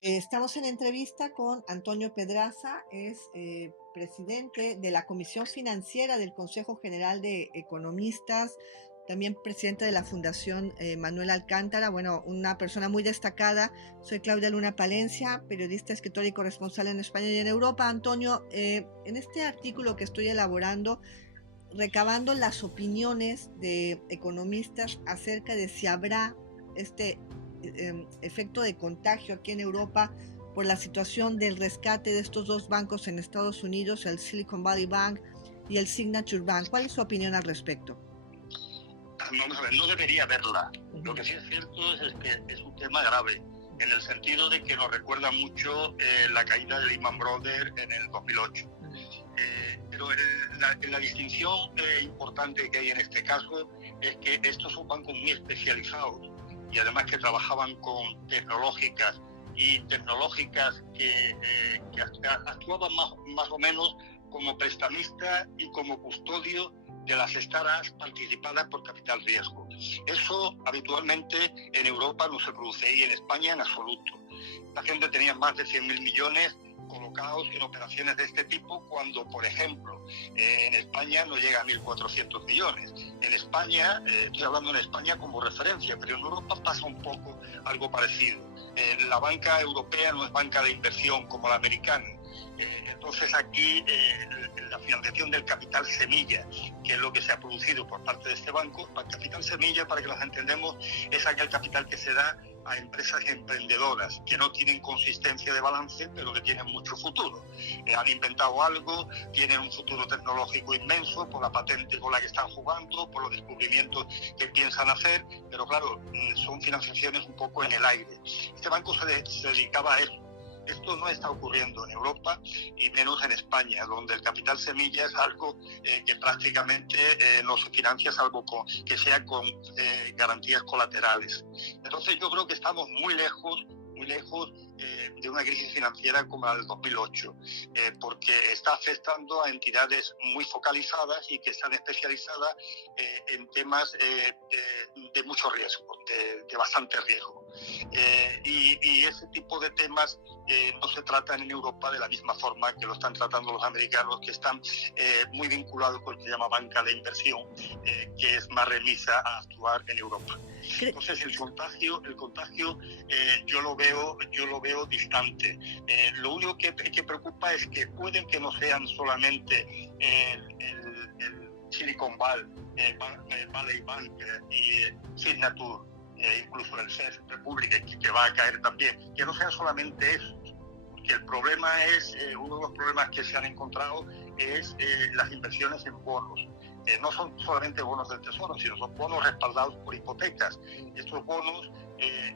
Estamos en entrevista con Antonio Pedraza, es presidente de la Comisión Financiera del Consejo General de Economistas, también presidente de la Fundación Manuel Alcántara, bueno, una persona muy destacada. Soy Claudia Luna Palencia, periodista, escritora y corresponsal en España y en Europa. Antonio, en este artículo que estoy elaborando, recabando las opiniones de economistas acerca de si habrá este efecto de contagio aquí en Europa por la situación del rescate de estos dos bancos en Estados Unidos, el Silicon Valley Bank y el Signature Bank. ¿Cuál es su opinión al respecto? Vamos a ver, no debería haberla. Lo que sí es cierto es que es un tema grave, en el sentido de que nos recuerda mucho la caída de Lehman Brothers en el 2008. Pero la distinción importante que hay en este caso es que estos son bancos muy especializados y además que trabajaban con tecnológicas que actuaban más o menos como prestamista y como custodio de las estaras participadas por capital riesgo. Eso habitualmente en Europa no se produce y en España en absoluto. La gente tenía más de 100.000 millones colocados en operaciones de este tipo cuando, por ejemplo, en España no llega a 1.400 millones. En España, estoy hablando en España como referencia, pero en Europa pasa un poco algo parecido. La banca europea no es banca de inversión como la americana. Entonces aquí la financiación del capital semilla, que es lo que se ha producido por parte de este banco, el capital semilla, para que las entendemos, es aquel capital que se da a empresas emprendedoras que no tienen consistencia de balance, pero que tienen mucho futuro. Han inventado algo, tienen un futuro tecnológico inmenso por la patente con la que están jugando, por los descubrimientos que piensan hacer, pero claro, son financiaciones un poco en el aire. Este banco se dedicaba a eso. Esto no está ocurriendo en Europa y menos en España, donde el capital semilla es algo que prácticamente no se financia salvo que sea con garantías colaterales. Entonces yo creo que estamos muy lejos de una crisis financiera como la del 2008, porque está afectando a entidades muy focalizadas y que están especializadas en temas de mucho riesgo, de bastante riesgo. Y ese tipo de temas no se tratan en Europa de la misma forma que lo están tratando los americanos, que están muy vinculados con lo que se llama banca de inversión, que es más remisa a actuar en Europa. Entonces el contagio yo lo veo distante. Lo único que preocupa es que pueden que no sean solamente el Silicon Valley Bank y Signature, incluso el CES República, que va a caer también, que no sean solamente eso, porque el problema es, uno de los problemas que se han encontrado es las inversiones en bonos. No son solamente bonos del Tesoro, sino son bonos respaldados por hipotecas. Estos bonos,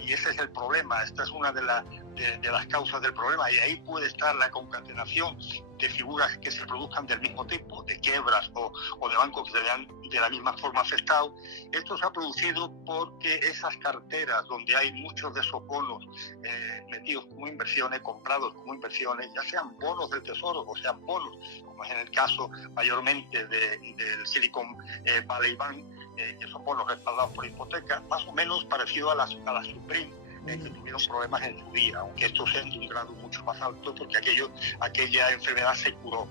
y ese es el problema, esta es una de las causas del problema, y ahí puede estar la concatenación de figuras que se produzcan del mismo tipo, de quiebras o de bancos que se vean de la misma forma afectados. Esto se ha producido porque esas carteras donde hay muchos de esos bonos metidos como inversiones, comprados como inversiones, ya sean bonos del Tesoro o sean bonos, como es en el caso mayormente del Silicon Valley Bank, que son bonos respaldados por hipotecas, más o menos parecido a las Supreme, que tuvieron problemas en su día, aunque estos sean de un grado mucho más alto porque aquella enfermedad se curó.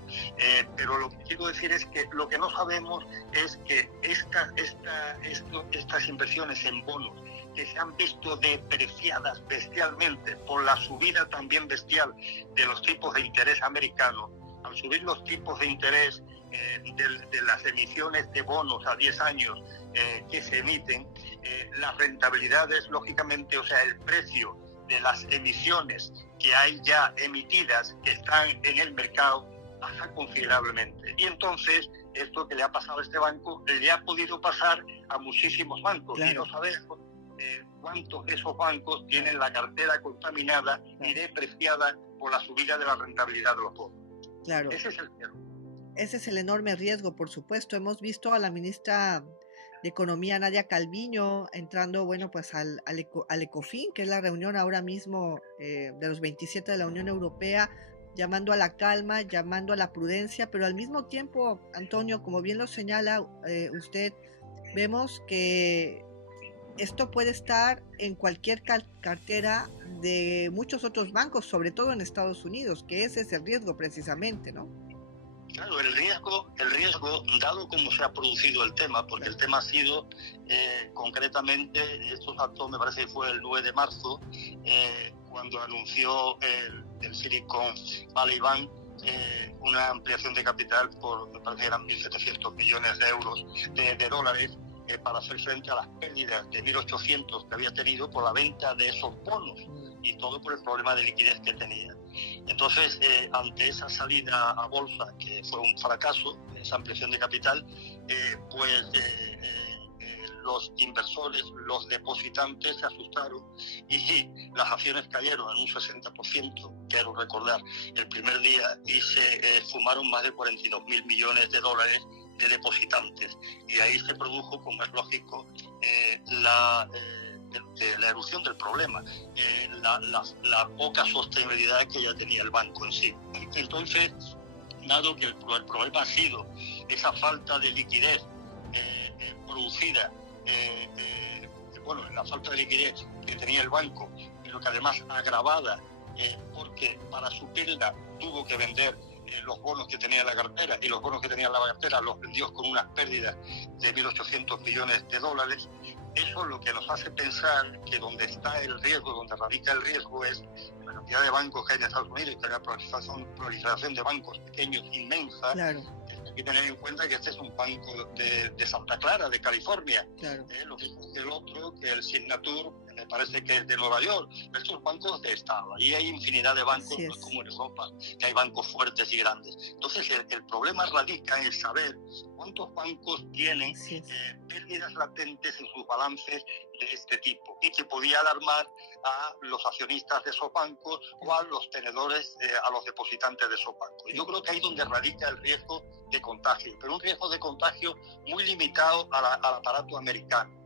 Pero lo que quiero decir es que lo que no sabemos es que estas inversiones en bonos que se han visto depreciadas bestialmente por la subida también bestial de los tipos de interés americanos, al subir los tipos de interés de las emisiones de bonos a 10 años que se emiten, las rentabilidades, lógicamente, o sea, el precio de las emisiones que hay ya emitidas, que están en el mercado, baja considerablemente. Y entonces, esto que le ha pasado a este banco, le ha podido pasar a muchísimos bancos. Claro. Y no sabemos cuántos de esos bancos tienen la cartera contaminada y depreciada por la subida de la rentabilidad de los bonos. Claro. Ese es el tema. Ese es el enorme riesgo, por supuesto. Hemos visto a la ministra de Economía, Nadia Calviño, entrando, bueno, pues al ECOFIN, que es la reunión ahora mismo de los 27 de la Unión Europea, llamando a la calma, llamando a la prudencia, pero al mismo tiempo, Antonio, como bien lo señala usted, vemos que esto puede estar en cualquier cartera de muchos otros bancos, sobre todo en Estados Unidos, que ese es el riesgo precisamente, ¿no? Claro, el riesgo, dado como se ha producido el tema, porque el tema ha sido concretamente, estos actos me parece que fue el 9 de marzo, cuando anunció el Silicon Valley Bank una ampliación de capital por, me parece que eran 1.700 millones de euros, de dólares, para hacer frente a las pérdidas de 1.800 que había tenido por la venta de esos bonos, y todo por el problema de liquidez que tenía. Entonces, ante esa salida a bolsa, que fue un fracaso, esa ampliación de capital, los inversores, los depositantes se asustaron y las acciones cayeron en un 60%, quiero recordar, el primer día, y se fumaron más de 42.000 millones de dólares de depositantes. Y ahí se produjo, como es lógico, la erupción del problema, la poca sostenibilidad que ya tenía el banco en sí. Entonces, dado que el problema ha sido esa falta de liquidez producida, la falta de liquidez que tenía el banco, pero que además agravada porque para suplirla tuvo que vender los bonos que tenía en la cartera, y los bonos que tenía en la cartera los vendió con unas pérdidas de 1.800 millones de dólares. Eso es lo que nos hace pensar que donde está el riesgo, donde radica el riesgo, es en la cantidad de bancos que hay en Estados Unidos, que hay una proliferación de bancos pequeños inmensa. Claro. Hay que tener en cuenta que este es un banco de Santa Clara, de California. Claro. Lo mismo que el otro, que el Signature, me parece que es de Nueva York. Estos bancos de Estado. Ahí hay infinidad de bancos, no es como en Europa, que hay bancos fuertes y grandes. Entonces, el problema radica en saber cuántos bancos tienen pérdidas latentes en sus balances de este tipo, y que podía alarmar a los accionistas de esos bancos o a los tenedores, a los depositantes de esos bancos. Yo creo que ahí es donde radica el riesgo de contagio, pero un riesgo de contagio muy limitado al aparato americano.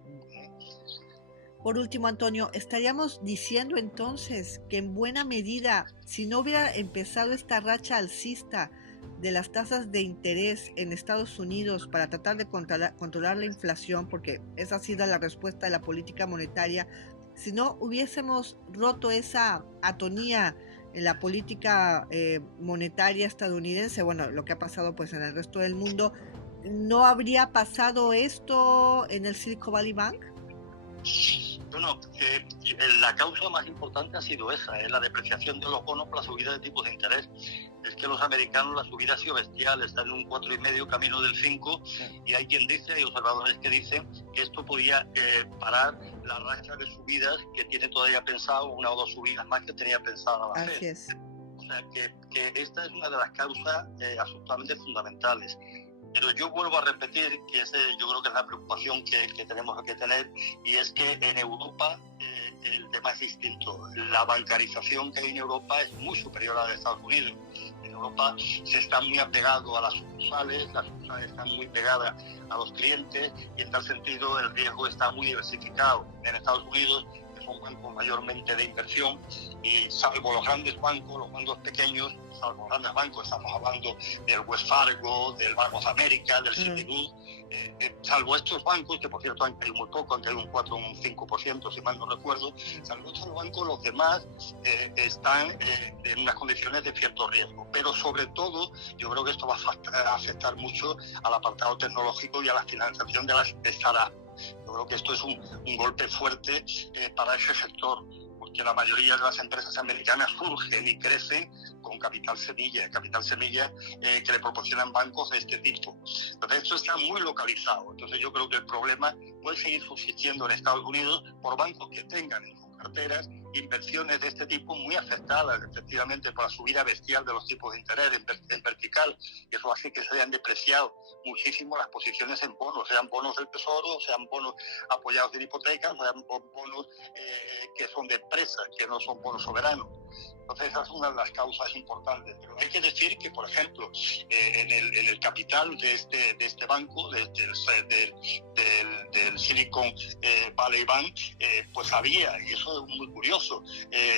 Por último, Antonio, ¿estaríamos diciendo entonces que en buena medida, si no hubiera empezado esta racha alcista de las tasas de interés en Estados Unidos para tratar de controlar la inflación, porque esa ha sido la respuesta de la política monetaria, si no hubiésemos roto esa atonía en la política monetaria estadounidense, bueno, lo que ha pasado pues en el resto del mundo, ¿no habría pasado esto en el Silicon Valley Bank? Bueno, la causa más importante ha sido esa, la depreciación de los bonos por la subida de tipos de interés. Es que los americanos, la subida ha sido bestial, están en un 4,5, camino del 5, y hay quien dice, hay observadores que dicen que esto podía parar la racha de subidas que tiene todavía pensado, una o dos subidas más que tenía pensado la Fed. Es. O sea, que esta es una de las causas absolutamente fundamentales. Pero yo vuelvo a repetir que yo creo que es la preocupación que tenemos que tener, y es que en Europa el tema es distinto. La bancarización que hay en Europa es muy superior a la de Estados Unidos. En Europa se está muy apegado a las sucursales están muy pegadas a los clientes, y en tal sentido el riesgo está muy diversificado. En Estados Unidos son bancos mayormente de inversión, y salvo los grandes bancos, los bancos pequeños, salvo los grandes bancos, estamos hablando del Wells Fargo, del Bank of America, del Citigroup, salvo estos bancos, que por cierto han caído muy poco, han caído un 4 o un 5%, si mal no recuerdo, salvo estos bancos, los demás están en unas condiciones de cierto riesgo. Pero sobre todo, yo creo que esto va a afectar mucho al apartado tecnológico y a la financiación de las startups. Yo creo que esto es un golpe fuerte para ese sector, porque la mayoría de las empresas americanas surgen y crecen con capital semilla que le proporcionan bancos de este tipo. Entonces esto está muy localizado. Entonces yo creo que el problema puede seguir subsistiendo en Estados Unidos por bancos que tengan en sus carteras inversiones de este tipo muy afectadas efectivamente por la subida bestial de los tipos de interés en vertical, y eso hace que se hayan depreciado muchísimo las posiciones en bonos, sean bonos del Tesoro, sean bonos apoyados en hipotecas, sean bonos que son de empresas, que no son bonos soberanos. Entonces esa es una de las causas importantes. Pero hay que decir que, por ejemplo, en el capital de este banco, del Silicon Valley Bank, pues había, y eso es muy curioso,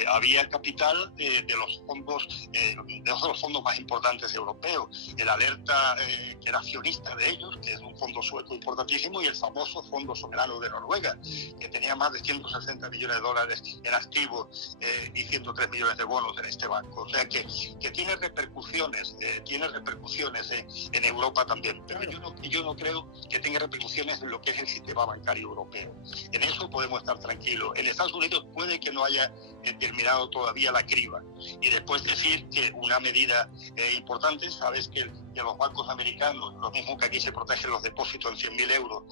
había capital de los fondos más importantes europeos. El Alerta, que era accionista de ellos, que es un fondo sueco importantísimo, y el famoso Fondo Soberano de Noruega, que tenía más de 160 millones de dólares en activos y 103 millones de bonos en este banco. O sea que tiene repercusiones en Europa también, pero yo no creo que tenga repercusiones en lo que es el sistema bancario europeo. En eso podemos estar tranquilos. En Estados Unidos puede que no haya terminado todavía la criba, y después decir que una medida importante, sabes que los bancos americanos, lo mismo que aquí se protegen los depósitos en 100.000 euros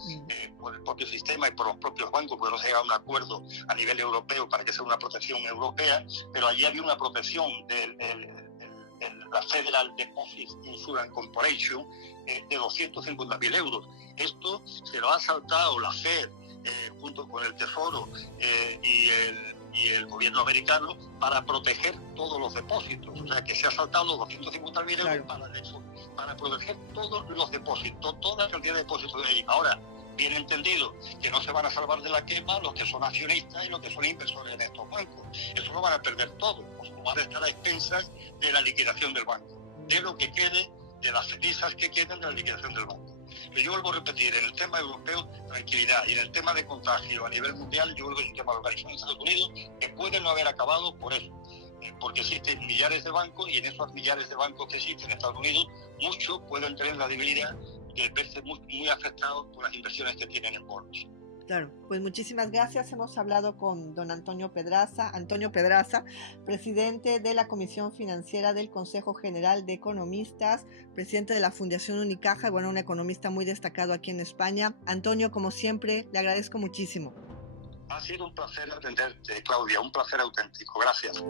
por el propio sistema y por los propios bancos, porque no se llega a un acuerdo a nivel europeo para que sea una protección europea, pero allí había una protección de la Federal Deposit Insurance Corporation de 250.000 euros. Esto se lo ha saltado la Fed junto con el Tesoro y el gobierno americano para proteger todos los depósitos. O sea que se ha saltado los 250.000 euros para proteger todos los depósitos, toda la cantidad de depósitos de ahí. Ahora, bien entendido que no se van a salvar de la quema los que son accionistas y los que son inversores en estos bancos. Eso lo van a perder todo, pues lo van a estar a expensas de la liquidación del banco, de lo que quede, de las cenizas que queden de la liquidación del banco. Pero yo vuelvo a repetir, en el tema europeo, tranquilidad, y en el tema de contagio a nivel mundial, yo creo que es un tema localizado en Estados Unidos que puede no haber acabado por eso, porque existen millares de bancos, y en esos millares de bancos que existen en Estados Unidos, muchos pueden tener la debilidad de verse muy afectados por las inversiones que tienen en bonos. Claro, pues muchísimas gracias. Hemos hablado con don Antonio Pedraza, presidente de la Comisión Financiera del Consejo General de Economistas, presidente de la Fundación Unicaja, y bueno, un economista muy destacado aquí en España. Antonio, como siempre, le agradezco muchísimo. Ha sido un placer atenderte, Claudia, un placer auténtico. Gracias.